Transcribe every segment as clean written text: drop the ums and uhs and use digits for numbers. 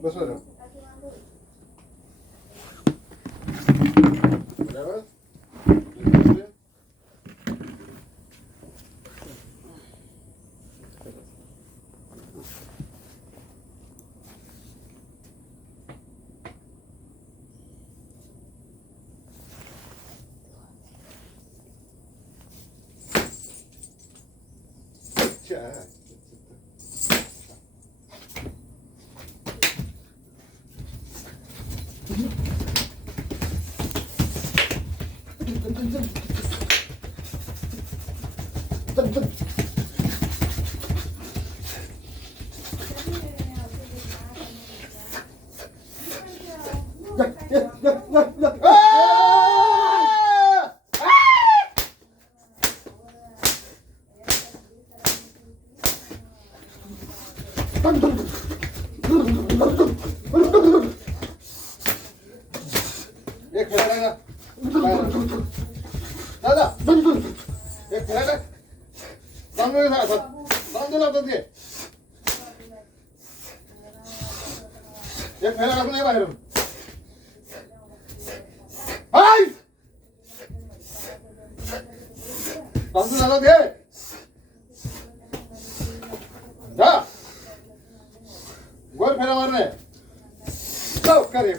बस बरं. बरोबर. अच्छा. एक फिरायला दादा एक फिरायला चांगलं लावतात ते एक फिरायला नाही बाहेर चांगलं झालं ते जा वर फेरा मारणे जाऊ करे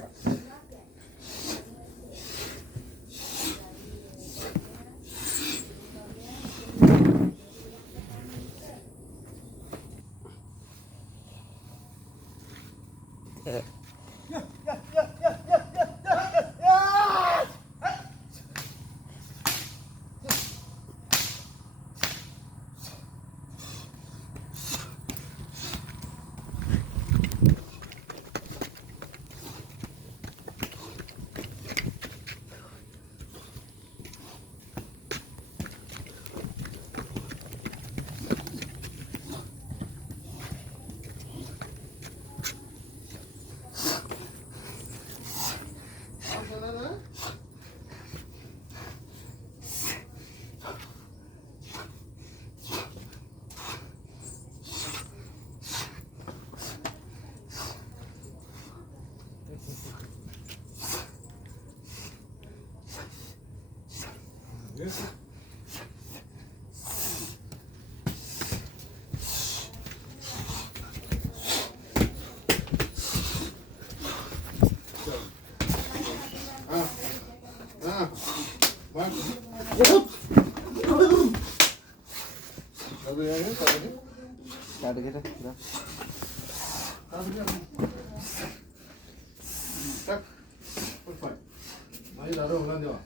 माझी दारू होणार देवा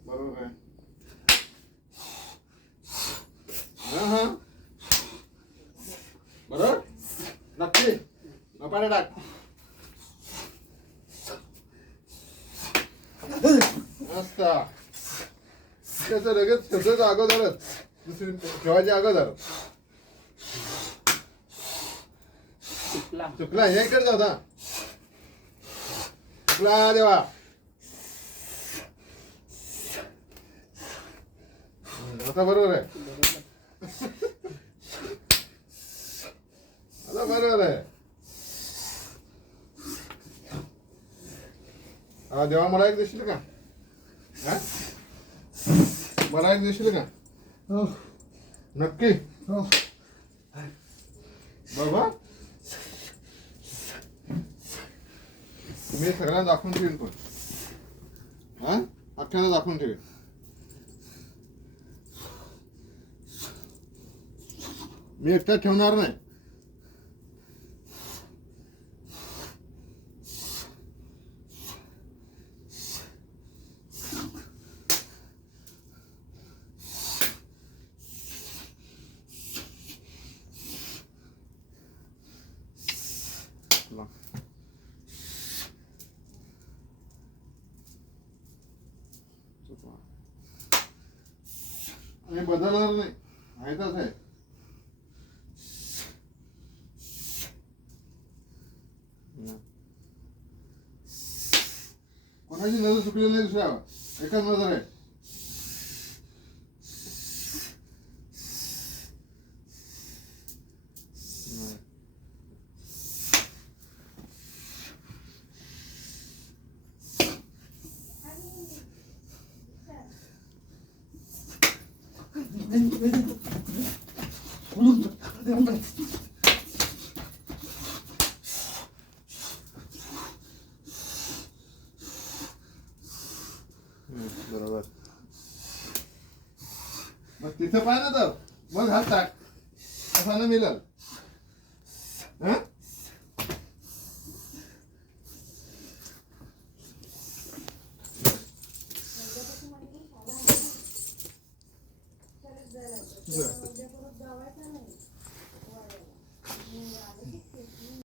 बरोबर आहे हा बरोबर नक्की नपाडे टाक मस्त त्याचं लगेच शब्दाचं अगोदरच दुसरी ठेवायच्या अगोदर चुकला हे इकडे होता चुकला देवा आता बरोबर आहे आता बरोबर आहे हा देवा मला एक देशील का हा मला एक देशील का नक्की बाबा मी सगळ्यांना दाखवून ठेवीन पण हा अख्ख्याला दाखवून ठेवीन मी एकटा ठेवणार नाही आणि बदलणार नाही माहीतच आहे कोणाची नजर चुकलेली नाही दुसऱ्या एकच नजर आहे बरोबर. मग तिथं पाय ना तर मग हात टाक असा ना मिळेल. हा बरं.